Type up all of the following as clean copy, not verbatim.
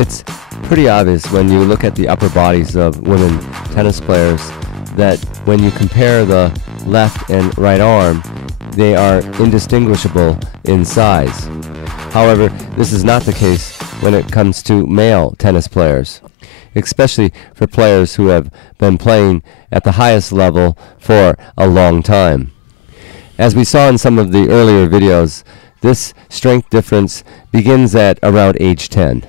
It's pretty obvious when you look at the upper bodies of women tennis players that when you compare the left and right arm, they are indistinguishable in size. However, this is not the case when it comes to male tennis players, especially for players who have been playing at the highest level for a long time. As we saw in some of the earlier videos, this strength difference begins at around age 10.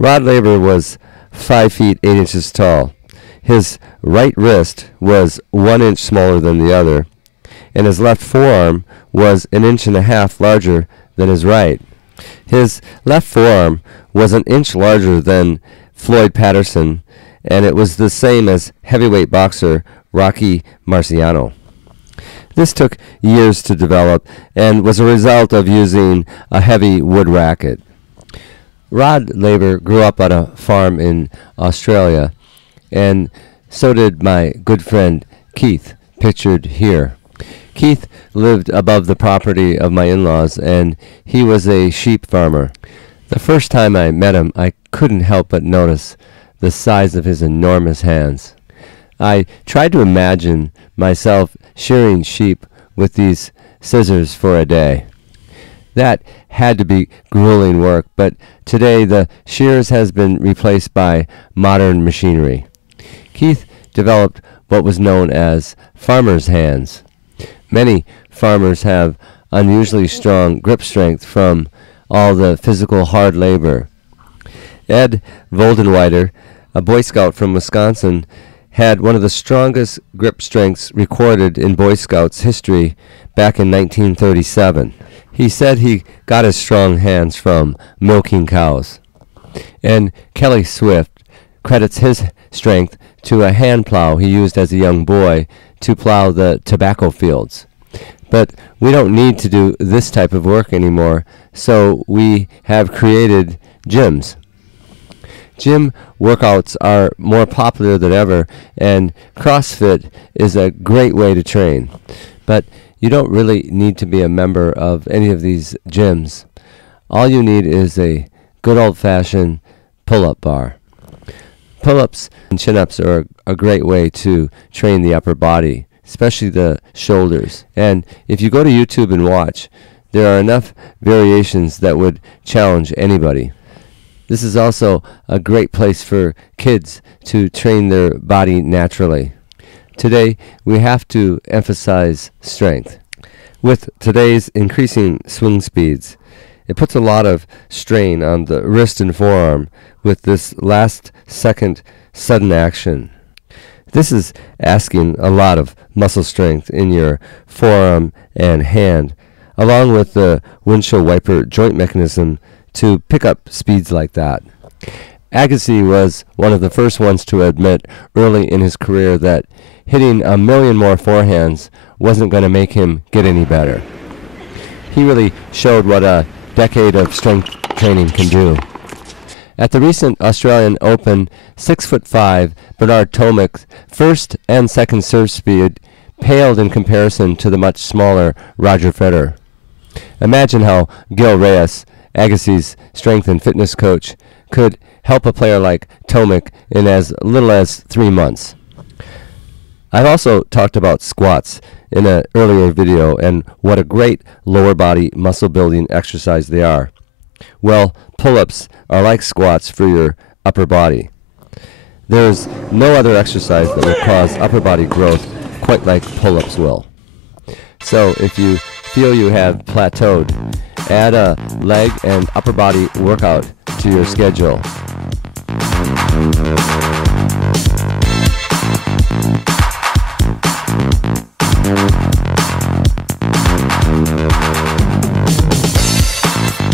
Rod Laver was 5 feet 8 inches tall. His right wrist was 1 inch smaller than the other, and his left forearm was 1.5 inches larger than his right. His left forearm was 1 inch larger than Floyd Patterson, and it was the same as heavyweight boxer Rocky Marciano. This took years to develop and was a result of using a heavy wood racket. Rod Laver grew up on a farm in Australia, and so did my good friend Keith, pictured here. Keith lived above the property of my in-laws, and he was a sheep farmer. The first time I met him, I couldn't help but notice the size of his enormous hands. I tried to imagine myself shearing sheep with these scissors for a day. That had to be grueling work, but today the shears has been replaced by modern machinery. Keith developed what was known as farmer's hands. Many farmers have unusually strong grip strength from all the physical hard labor. Ed Voldenweider, a Boy Scout from Wisconsin, had one of the strongest grip strengths recorded in Boy Scouts history back in 1937. He said he got his strong hands from milking cows. And Kelly Swift credits his strength to a hand plow he used as a young boy to plow the tobacco fields. But we don't need to do this type of work anymore, so we have created gyms. Gym workouts are more popular than ever, and CrossFit is a great way to train. But you don't really need to be a member of any of these gyms. All you need is a good old-fashioned pull-up bar. Pull-ups and chin-ups are a great way to train the upper body, especially the shoulders. And if you go to YouTube and watch, there are enough variations that would challenge anybody. This is also a great place for kids to train their body naturally. Today, we have to emphasize strength. With today's increasing swing speeds, it puts a lot of strain on the wrist and forearm with this last-second sudden action. This is asking a lot of muscle strength in your forearm and hand, along with the windshield wiper joint mechanism to pick up speeds like that. Agassi was one of the first ones to admit early in his career that hitting 1 million more forehands wasn't going to make him get any better. He really showed what a decade of strength training can do. At the recent Australian Open, 6'5" Bernard Tomic's first and second serve speed paled in comparison to the much smaller Roger Federer. Imagine how Gil Reyes, Agassi's strength and fitness coach, could help a player like Tomic in as little as 3 months. I've also talked about squats in an earlier video and what a great lower body muscle building exercise they are. Well, pull-ups are like squats for your upper body. There's no other exercise that will cause upper body growth quite like pull-ups will. So if you feel you have plateaued, add a leg and upper body workout to your schedule.